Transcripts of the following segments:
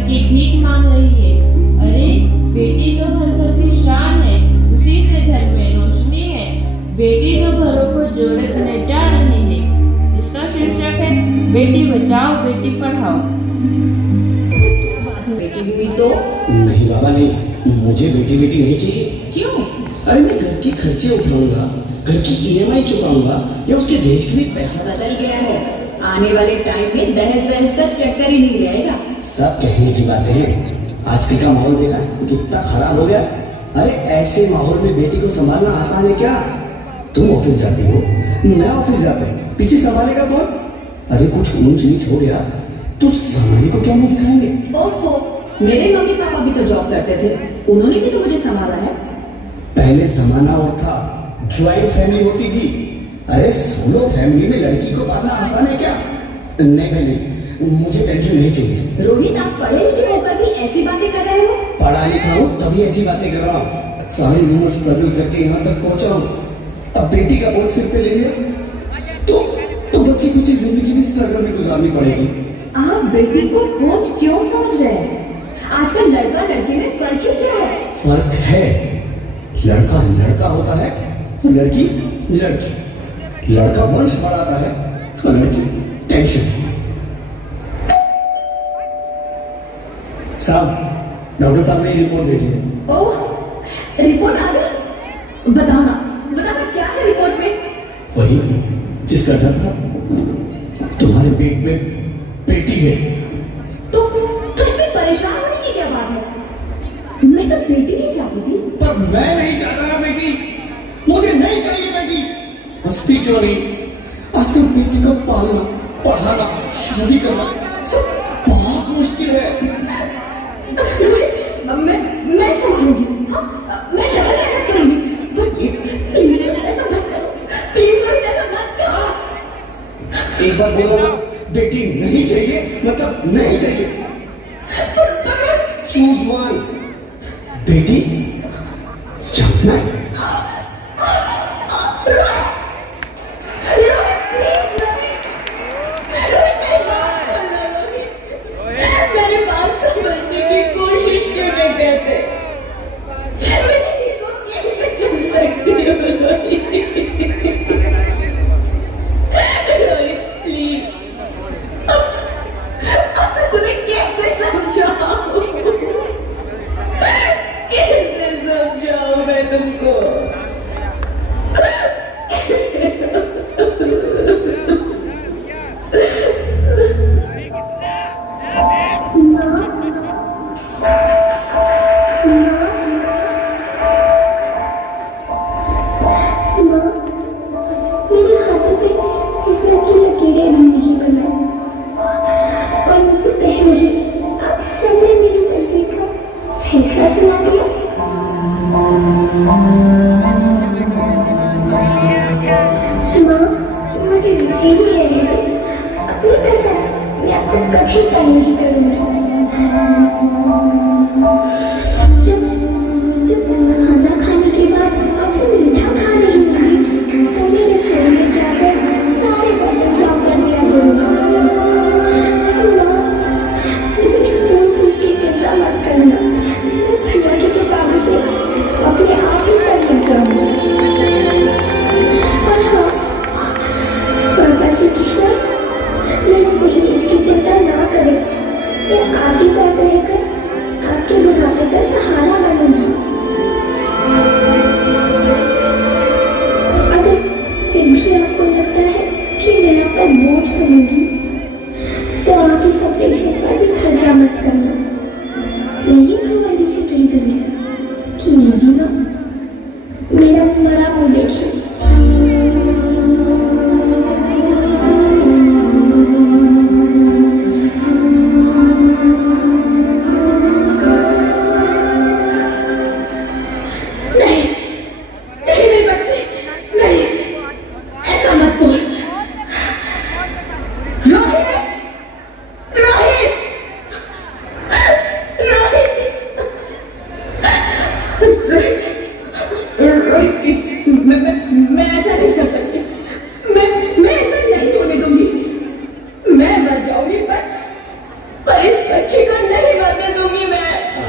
की भीख मांग रही है। अरे बेटी तो हर घर की शान है, उसी से घर में रोशनी है। बेटी तो घरों को जोड़े करने जा रही है। इसका शीर्षक है बेटी बचाओ बेटी पढ़ाओ। बेटी हुई तो नहीं बाबा नहीं, मुझे बेटी बेटी नहीं चाहिए। क्यों? अरे मैं घर के खर्चे उठाऊंगा, घर की ईएमआई चुकाऊंगा या उसके दहेज के लिए पैसा। चल गया है, आने वाले टाइम में दहेज वहेज का चक्कर ही नहीं रहेगा। सब कहने की बातें हैं, आजकल का माहौल देखा है कितना खराब हो गया। अरे ऐसे माहौल में बेटी को संभालना आसान है क्या? तुम ऑफिस जाती हो, मैं ऑफिस जाता हूँ, पीछे संभालेगा कौन? अरे कुछ ऊंच नीच हो गया तो सामने को क्या मुंह दिखाएंगे? ओफो, मेरे मम्मी पापा भी तो जॉब करते थे, उन्होंने भी तो मुझे संभाला है। पहले जमाना और था, ज्वाइंट फैमिली होती थी। अरे सोलो फैमिली में लड़की को पालना आसान है क्या? नहीं भाई नहीं, मुझे टेंशन नहीं चाहिए। रोहित, आप पढ़े लिखे होकर भी ऐसी बातें कर रहे हो? पढ़ा लिखा हूँ तभी ऐसी बातें कर रहा हूँ। सारी उम्र स्ट्रगल करके यहाँ तक पहुंचा हूँ, अब बेटी का बोझ सिर पे ले लिया तो बच्ची कुछ जिंदगी भी स्ट्रगल में गुजारनी पड़ेगी। आप बेटी को बोझ क्यों समझ रहे हैं? आजकल लड़का लड़की में फर्क ही क्या है? फर्क है, लड़का लड़का होता है, लड़की लड़की। लड़का वंश बढ़ाता है, लड़की टेंशन। साहब, डॉक्टर साहब ने रिपोर्ट भेजी है। ओह, रिपोर्ट आ गई? बताओ ना क्या है रिपोर्ट में? वही जिसका डर था, तुम्हारे पेट में बेटी है। तो इसमें परेशान होने की क्या बात है? मैं तो बेटी नहीं चाहती थी। पर मैं नहीं चाहता ना बेटी, मुझे नहीं चाहिए बेटी। हंसती क्यों नहीं? आजकल बेटी को पालना, पढ़ाना, शादी करना सब बहुत मुश्किल है। मैं समझूंगी, मैं डर करूंगी, प्लीज प्लीज ऐसा मत करो, प्लीज ऐसा मत करो। एक बार बोलो ना, बेटी नहीं चाहिए मतलब नहीं चाहिए। चूज वन, बेटी या मैं। मेरे पास समझने की कोशिश क्यों नहीं करते? मैं तो कैसे चल सकती हूँ? रोहित प्लीज, तुम्हें कैसे समझाऊं? कैसे समझाऊं मैं तुमको?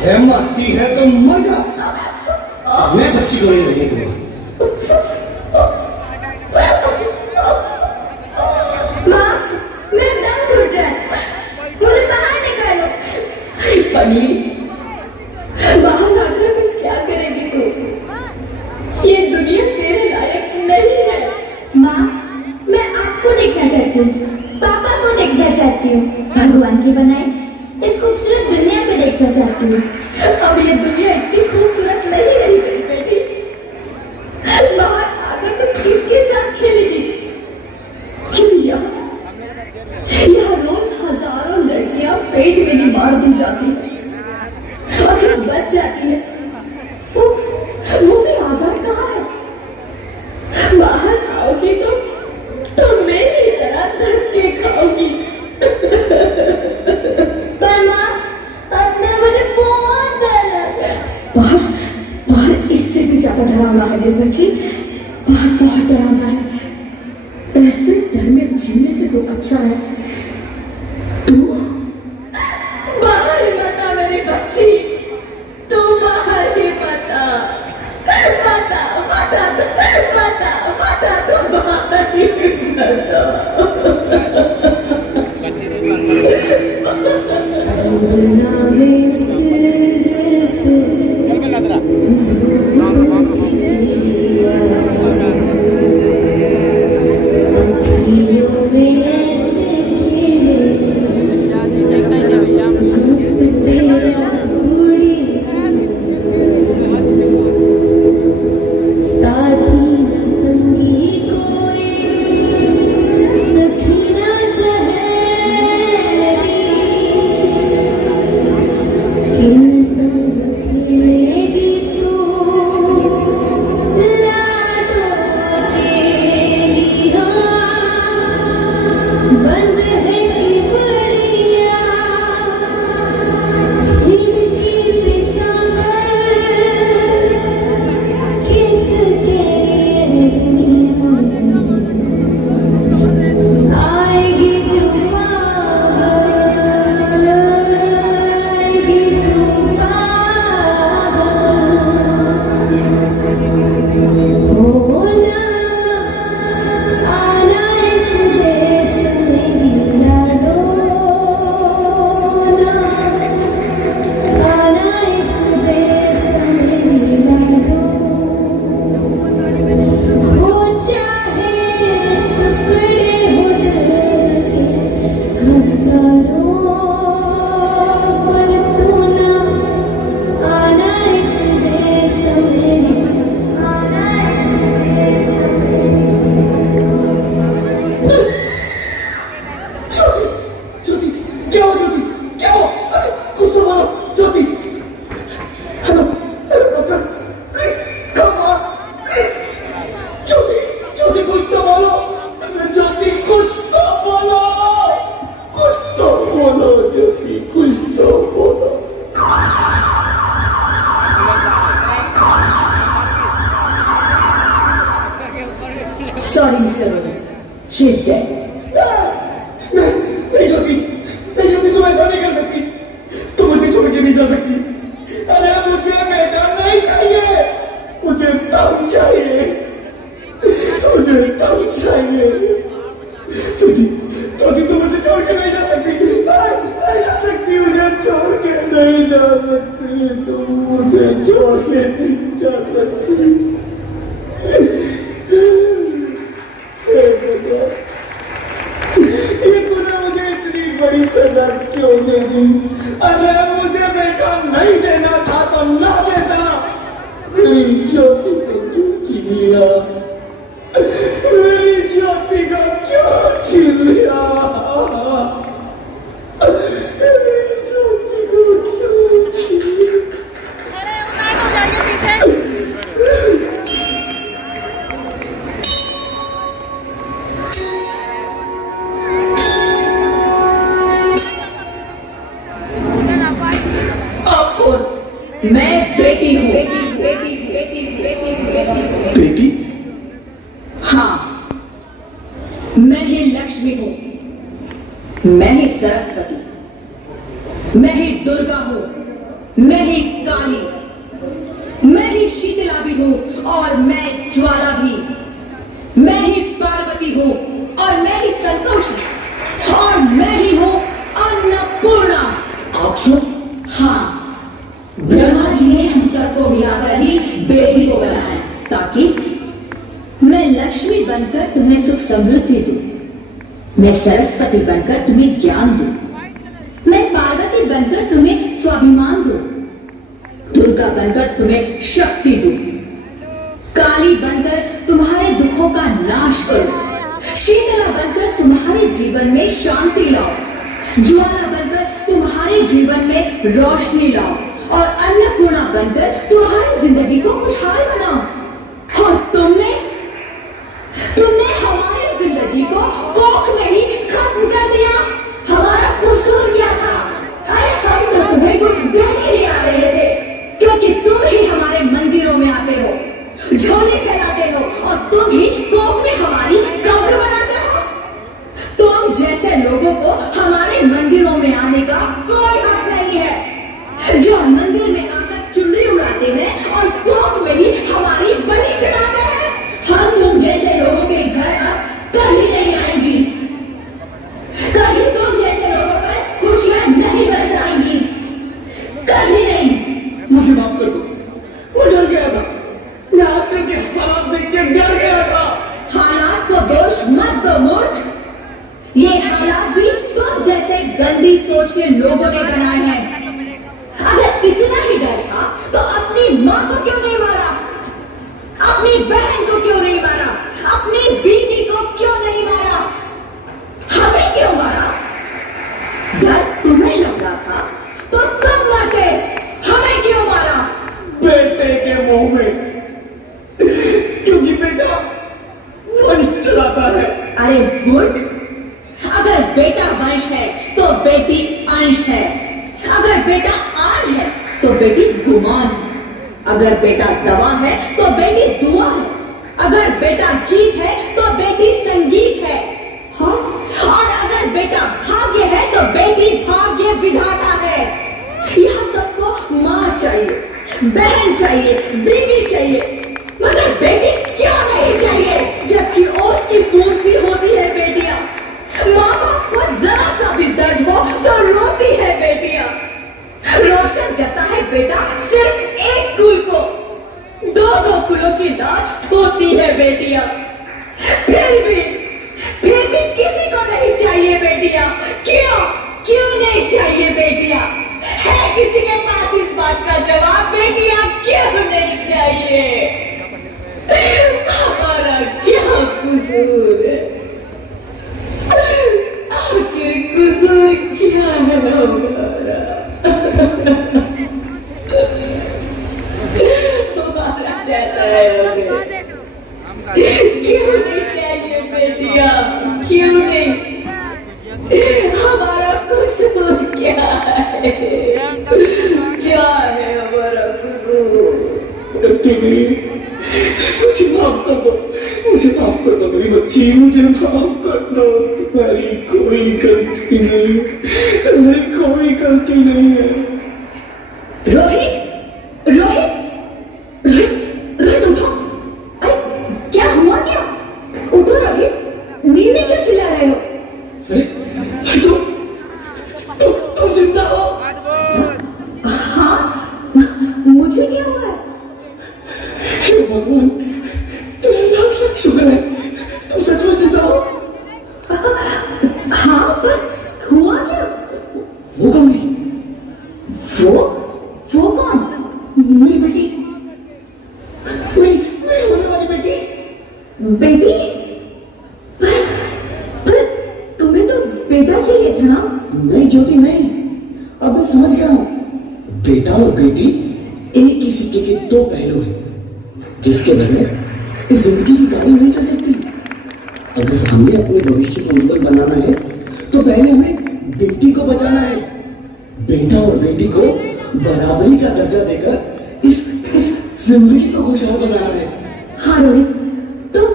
हिम्मत है तो मर जा। मैं बच्ची को नहीं रखने दूंगा। माँ, मेरा दम घुट रहा है, मुझे बाहर निकालो। पगली, बाहर आकर क्या करेगी तू? ये दुनिया तेरे लायक नहीं है। माँ, मैं आपको देखना चाहती हूँ, पापा को देखना चाहती हूँ, भगवान की बनाई इस खूबसूरत दुनिया को देखना चाहती हूँ। अब ये दुनिया इतनी खूबसूरत नहीं रही मेरी बेटी। बाहर आकर तुम किसके साथ खेलेगी? यहाँ रोज हजारों लड़कियां पेट में ही मार दी जाती है और जो बच जाती है वो भी आजाद कहाँ है? बाहर आओगी तो मेरी तरह धक्के खाओगी। पर माँ, अंदर मुझे बहुत डर लगा। बाहर इससे भी ज्यादा डरावना है मेरी बच्ची, बाहर बहुत डरावना है। ऐसे डर में जीने से तो अच्छा है तू बाहर ही मत आ मेरी बच्ची, तू बाहर ही मत आ, मत आ, मत आ, मत आ, मत आ, तू बाहर ही मत Sorry, Mr. Rohit. She's dead. नहीं जाती, तुम ऐसा नहीं कर सकती, तुम मुझे छोड़ के नहीं जा सकती। अरे मुझे बेटा नहीं चाहिए, मुझे तुम चाहिए, मुझे तुम चाहिए। तुम मुझे छोड़ के नहीं जा सकती, नहीं जा सकती, मुझे छोड़ के नहीं जा सकती, तुम मुझे छोड़ के नहीं जा सकती। ये तूने मुझे इतनी बड़ी सजा क्यों दे दी? अरे मुझे बेटा नहीं देना था तो ना देता, मेरी ज्योति को क्यों छीन लिया? मेरी ज्योति को क्यों छीन लिया? मेरी ज्योति को क्यों छीन लिया? मैं बेटी हूँ। बेटी? हाँ, मैं ही लक्ष्मी हूँ, मैं ही सरस्वती, मैं ही दुर्गा हूँ, मैं ही काली, मैं ही शीतला भी हूं और मैं ज्वाला भी, मैं ही पार्वती हूं और मैं ही संतोषी, और मैं ही हूं अन्नपूर्णा। अच्छा, हाँ, ब्रह्मा जी ने हम सबको मिलाकर ही बेटी को बनाया ताकि मैं लक्ष्मी बनकर तुम्हें सुख समृद्धि दूं, मैं सरस्वती बनकर तुम्हें ज्ञान दूं, मैं पार्वती बनकर तुम्हें स्वाभिमान दूं, दुर्गा बनकर तुम्हें शक्ति दूं, काली बनकर तुम्हारे दुखों का नाश करूं, शीतला बनकर तुम्हारे जीवन में शांति लाओ, ज्वाला बनकर तुम्हारे जीवन में रोशनी लाओ, और अन्नपूर्णा बनकर तुम्हारी जिंदगी को खुशहाल बनाओ। और तुमने हमारी जिंदगी को कोख नहीं खत्म कर दिया। हमारा कसूर क्या था? अरे हम तो तुम्हें कुछ देने ही आ रहे थे, क्योंकि तुम ही हमारे मंदिरों में आते हो, झोले फैलाते हो, और तुम ही कोख में हमारी कब्र बनाते हो। तुम जैसे लोगों को हमारे मंदिरों में आने का कोई हक नहीं है, जो मंदिर में आकर चुनरी उड़ाते हैं और कोख में ही हमारी बलि चढ़ाते हैं। हम तुम जैसे लोगों के घर अब कभी नहीं आएंगी, कभी तुम जैसे लोगों पर खुशियां नहीं बरसाएंगी, कभी नहीं। मुझे माफ कर दो, मैं डर गया था, मैं आजकल के हालात देख के डर गया था। हालात को दोष मत दो मूर्ख, ये हालात भी तुम जैसे गंदी सोच के लोगों ने बनाए हैं। अगर इतना ही डर था तो अपनी माँ को क्यों नहीं मारा, अपनी बहन को क्यों नहीं मारा, अपनी बीवी को क्यों नहीं मारा, हमें क्यों मारा? डर तुम्हें लग रहा था तो तुम मरते, हमें क्यों मारा? बेटे के मुंह में, क्योंकि बेटा वंश चलाता है। अरे मूर्ख, अगर बेटा वंश है तो बेटी अंश है, अगर बेटा आन है तो बेटी गुमान है, अगर बेटा दवा है तो बेटी दुआ है, अगर बेटा गीत है तो बेटी संगीत है, हाँ? और अगर बेटा भाग्य है तो बेटी भाग्य विधाता है। यह सबको माँ चाहिए, बहन चाहिए, बीवी चाहिए, मगर बेटी क्यों नहीं चाहिए? जबकि ओस की फूल सी होती है बेटियां, माँ बाप को जरा सा भी दर्द हो तो रोती है बेटियां, रोशन करता है बेटा सिर्फ एक कुल को, दो दो कुलों की लाश होती है बेटियां। फिर भी किसी को नहीं चाहिए बेटियां। क्यों नहीं चाहिए बेटियां? है किसी के पास इस बात का जवाब? बेटियां क्यों नहीं चाहिए? हमारा क्या कसूर है? आखिर कसूर क्या है हमारा? हमारा चाहता है क्यों नहीं चाहिए बेटियां? क्यों नहीं? हमारा कसूर क्या है? क्या है हमारा कसूर? मुझे माफ कर दो, मुझे माफ कर दो मेरी बच्ची, मुझे माफ कर दो। तुम्हारी कोई गलती नहीं, तुम्हारी कोई गलती नहीं है। रोहित, रोहित, रोहित उठो। अरे क्या हुआ? क्या? उठो रोहित, नींद में क्यों चिल्ला रहे हो? अरे तुम जिंदा हो? हाँ, मुझे क्या हुआ है? हे भगवान, तेरा लाख लाख शुक्र है, तुम सच में जिंदा हो। हाँ, पर हुआ क्या? वो कौन है? वो कौन? मेरी बेटी, मेरी होने वाली बेटी। बेटी? पर तुम्हें तो बेटा चाहिए था ना? नहीं ज्योति, नहीं, अब मैं समझ गया हूं। बेटा और बेटी एक ही सिक्के के दो पहलू हैं, जिसके बगैर इस जिंदगी की कहानी नहीं चल सकती। अगर हमें अपने भविष्य को उज्जवल बनाना है तो पहले हमें बेटी को बचाना है। बेटा और बेटी को बराबरी का दर्जा देकर इस जिंदगी को खुशहाल बनाना है। हाँ रोहित, तुम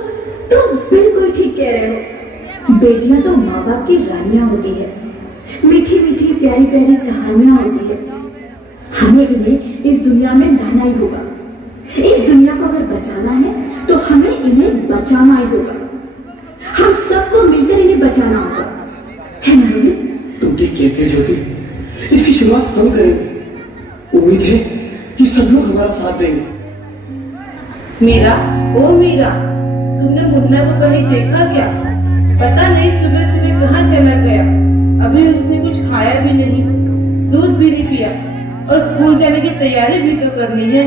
बिल्कुल ठीक कह रहे हो। बेटियां तो माँ बाप की रानियां होती है, मीठी मीठी प्यारी प्यारी कहानियां होती है। हमें इन्हें इस दुनिया में लाना ही होगा। इस दुनिया को अगर बचाना है तो हमें इन्हें बचाना ही होगा। हम सबको मिलकर इन्हें बचाना होगा, है ना रोहित? तुम ठीक कहते हो ज्योति, इसकी शुरुआत हम करें। उम्मीद है कि सब लोग हमारा साथ देंगे। मीरा, ओ मीरा, तुमने मुन्ना को कहीं देखा क्या? पता नहीं सुबह सुबह कहाँ चला गया। अभी उसने कुछ खाया भी नहीं, दूध भी नहीं पिया और स्कूल जाने की तैयारी भी तो करनी है।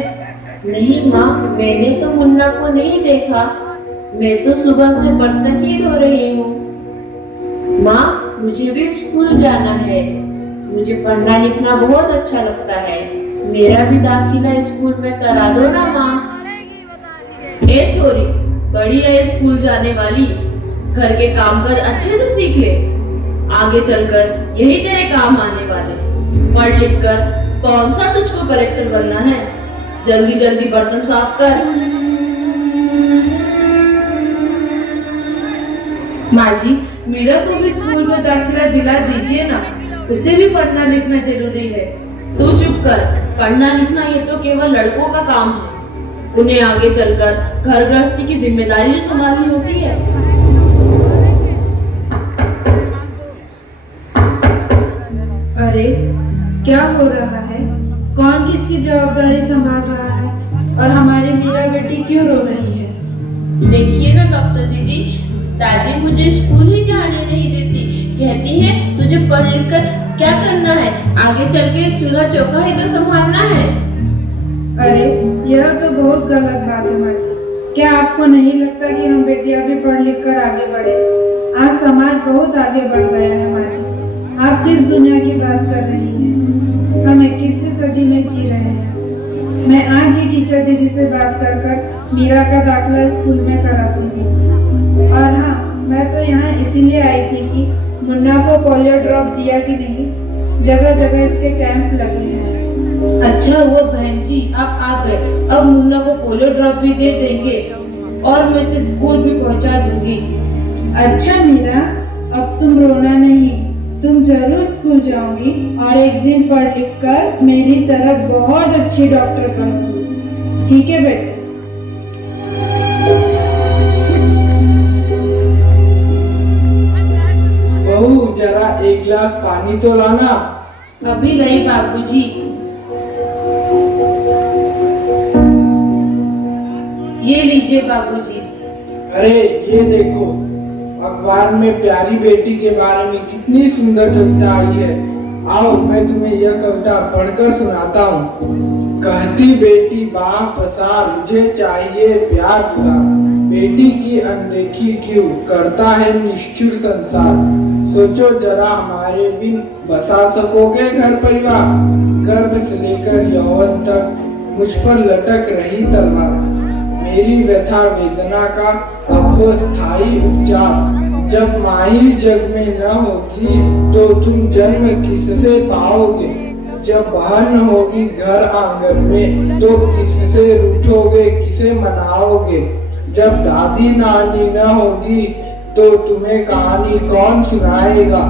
नहीं माँ, मैंने तो मुन्ना को नहीं देखा। मैं तो सुबह से बर्तन ही धो रही हूँ। माँ, मुझे भी स्कूल जाना है। मुझे पढ़ना लिखना बहुत अच्छा लगता है। मेरा भी दाखिला स्कूल में करा दो ना माँ। ए सॉरी, बड़ी है स्कूल जाने वाली, घर के कामकाज अच्छे से सीख ले। आगे चलकर यही तेरे काम आने वाले। पढ़ लिख कर कौन सा तुझको कलेक्टर बनना है? जल्दी जल्दी बर्तन साफ कर। माँ जी, मीरा को भी स्कूल में दाखिला दिला दीजिए ना। उसे भी पढ़ना लिखना जरूरी है। तू चुप कर। पढ़ना लिखना ये तो केवल लड़कों का काम है। उन्हें आगे चलकर घर गृहस्थी की जिम्मेदारी संभालनी होती है। अरे क्या हो रहा है? कौन किसकी जवाबदारी संभाल रहा है? और हमारी मीरा बेटी क्यों रो रही है? देखिए ना डॉक्टर दीदी, दादी मुझे स्कूल ही जाने नहीं देती। कहती है तुझे पढ़ लिख कर क्या करना है, आगे चल के चूल्हा चौका ही तो संभालना है। अरे यह तो बहुत गलत बात है माँ जी। क्या आपको नहीं लगता कि हम बेटियां भी पढ़ लिख कर आगे बढ़े? आज समाज बहुत आगे बढ़ गया है माँ जी। आप किस दुनिया की बात कर रही हैं? हम 21वीं सदी में जी रहे हैं। मैं आज ही टीचर दीदी से बात कर मीरा का दाखिला स्कूल में कराती हूँ। और हाँ, मैं तो यहाँ इसीलिए आई थी कि मुन्ना को पोलियो ड्रॉप दिया कि नहीं। जगह जगह इसके कैंप लगे हैं। अच्छा वो बहन जी, आप आ गए। अब मुन्ना को पोलियो ड्रॉप भी दे देंगे और मैं इसे स्कूल भी पहुँचा दूंगी। अच्छा मीरा, अब तुम रोना नहीं, तुम जरूर स्कूल जाओगी और एक दिन पढ़ लिख कर मेरी तरह बहुत अच्छी डॉक्टर बनोगी। ठीक है बेटा? बहू, जरा एक गिलास पानी तो लाना। अभी नहीं बाबूजी। ये लीजिए बाबूजी। अरे ये देखो, अखबार में प्यारी बेटी के बारे में कितनी सुंदर कविता आई है। आओ मैं तुम्हें यह कविता पढ़कर सुनाता हूँ। कहती बेटी बाप पसार, मुझे चाहिए प्यार दुलार। बेटी की अनदेखी क्यों करता है निष्ठुर संसार। सोचो जरा हमारे बिन बसा सकोगे घर परिवार। गर्भ से लेकर यौवन तक मुझ पर लटक रही तलवार। मेरी व्यथा वेदना का अब हो स्थायी उपचार। जब माही जग में न होगी तो तुम जन्म किससे पाओगे। जब बहन होगी घर आंगन में तो किससे रूठोगे, किसे मनाओगे। जब दादी नानी न होगी तो तुम्हें कहानी कौन सुनाएगा।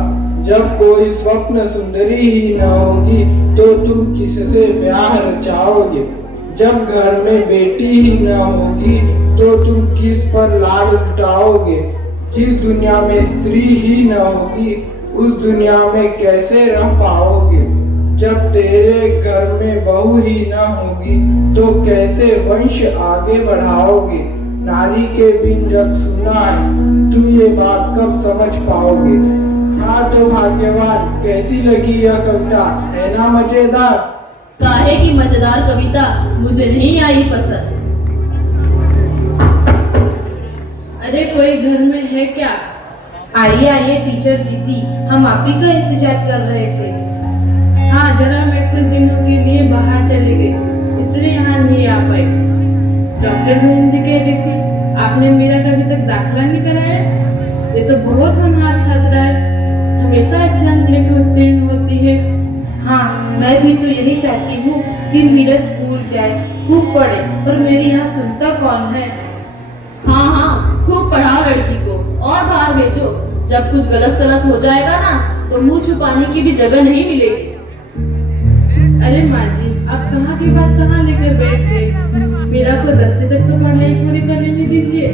जब कोई स्वप्न सुंदरी ही न होगी तो तुम किससे ब्याह रचाओगे। जब घर में बेटी ही न होगी तो तुम किस पर लाड लुटाओगे। जिस दुनिया में स्त्री ही न होगी उस दुनिया में कैसे रह पाओगे। जब तेरे घर में बहू ही न होगी तो कैसे वंश आगे बढ़ाओगे। नारी के बिन जग सुना है, तुम ये बात कब समझ पाओगे। हाँ तो भाग्यवान, कैसी लगी यह कविता, है ना मजेदार? काहे की मजेदार कविता मुझे नहीं आई पसंद। अरे कोई घर में है क्या? आइए आइए टीचर दीदी, हम आप ही का इंतजार कर रहे थे। हाँ जरा मैं कुछ दिनों के लिए बाहर चले गए, इसलिए यहाँ नहीं आ पाई। डॉक्टर बहन जी कह रही थी आपने मेरा कभी तक दाखिला नहीं कराया। ये तो बहुत होनहार छात्रा है, हमेशा अच्छा अंक लेकर उत्तीर्ण होती है। हाँ मैं भी तो यही चाहती हूँ कि मेरा स्कूल जाए, खूब पढ़े, पर मेरी यहाँ सुनता कौन है। हाँ हाँ खूब पढ़ाओ लड़की को और बाहर भेजो। जब कुछ गलत सलत हो जाएगा ना तो मुंह छुपाने की भी जगह नहीं मिलेगी। अरे माँ जी की बात कहाँ लेकर बैठ गए? मीरा को 10वीं तक तो पढ़ाई पूरी करने दीजिए,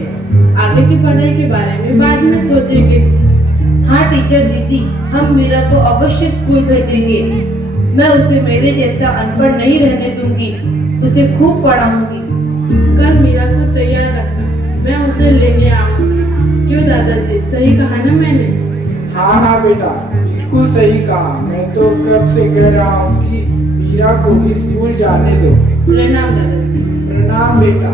आगे की पढ़ाई के बारे में बाद में सोचेंगे। हाँ टीचर दीदी, हम मीरा को अवश्य स्कूल भेजेंगे। मैं उसे मेरे जैसा अनपढ़ नहीं रहने दूंगी, उसे खूब पढ़ाऊंगी। कल मीरा को तैयार रखना, मैं उसे लेने आऊंगी। क्यों दादाजी, सही कहा ना मैंने? हाँ हाँ बेटा, बिल्कुल सही कहा। मैं तो कब से कह रहा हूँ कि मीरा को भी स्कूल जाने दो। प्रणाम दादाजी। प्रणाम बेटा।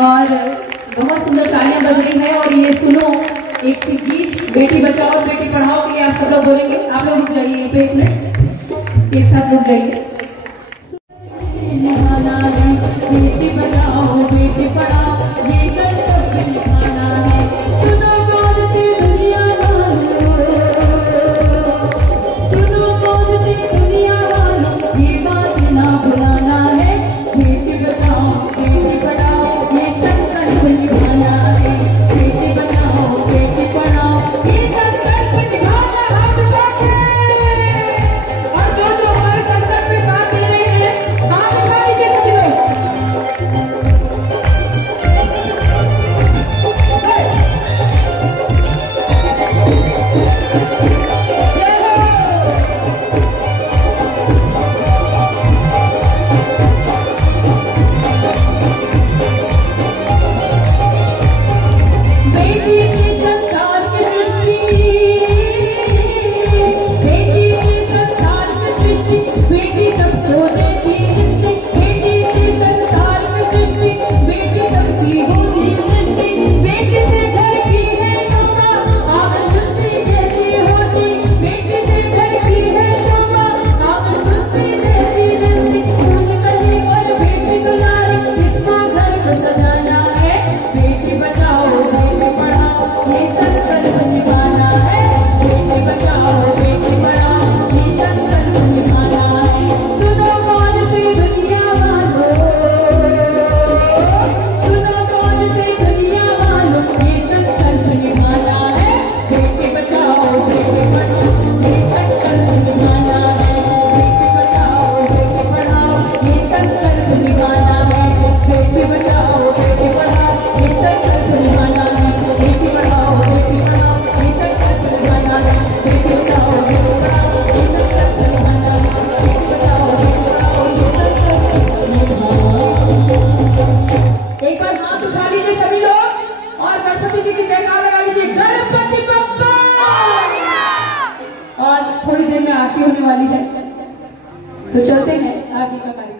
और बहुत सुंदर तालियां बज रही है। और ये सुनो, एक सी गीत बेटी बचाओ और बेटी पढ़ाओ के लिए आप सब लोग बोलेंगे। आप लोग रुक जाइए, पे एक मिनट एक साथ रुक जाइए। बेटी बचाओ बेटी पढ़ाओ, ये कर्तव्य निभाना है। सुनो कौन सी दुनिया वालों, सुनो कौन सी दुनिया वालों, ये बात ना भुलाना है। बेटी बचाओ बेटी पढ़ाओ, ये संकल्प निभाना है। बेटी बचाओ बेटी पढ़ाओ, ये संकल्प निभाना। हाथ उठाके, और जो हमारे संकल्प में साथ दे रहे हैं, हाथ उठा लीजिए सभी लोग। बेटी से संसार की सृष्टि, बेटी से संसार की सृष्टि, बेटी सबको देती दृष्टि। बेटी से संसार की सृष्टि, बेटी सबकी होती दृष्टि। बेटी से घर की है शोभा, आंगन तुलसी जैसी होती। बेटी से घर की है शोभा, आंगन तुलसी जैसी होती। फूल कली पर बेटी दुलारी, इसका घर को सजाना है। बेटी बचाओ बेटी पढ़ाओ, ये संकल्प निभाना है। बेटी बचाओ बेटी पढ़ाओ, ये संकल्प निभाना है। सुनो कौन सी दुनिया वालों, सुनो कौन सी दुनिया वालों, ये संकल्प निभाना है। बेटी बचाओ बेटी पढ़ाओ, ये संकल्प निभाना है। बेटी बचाओ बेटी पढ़ाओ, ये संकल्प निभाना है। बेटी बचाओ बेटी पढ़ाओ, ये संकल्प निभाना है। बेटी पढ़ाओ बेटी पढ़ाओ, ये संकल्प निभाना है। बेटी बचाओ बेटी पढ़ाओ, ये संकल्प निभाना है। बेटी बचाओ बेटी पढ़ाओ, ये संकल्प निभाना। एक बार हाथ उठा लीजिए सभी लोग और गणपति जी की जयकार लगा लीजिए। गणपति बप्पा। और थोड़ी देर में आरती होने वाली है, तो चलते हैं आगे का कार्यक्रम।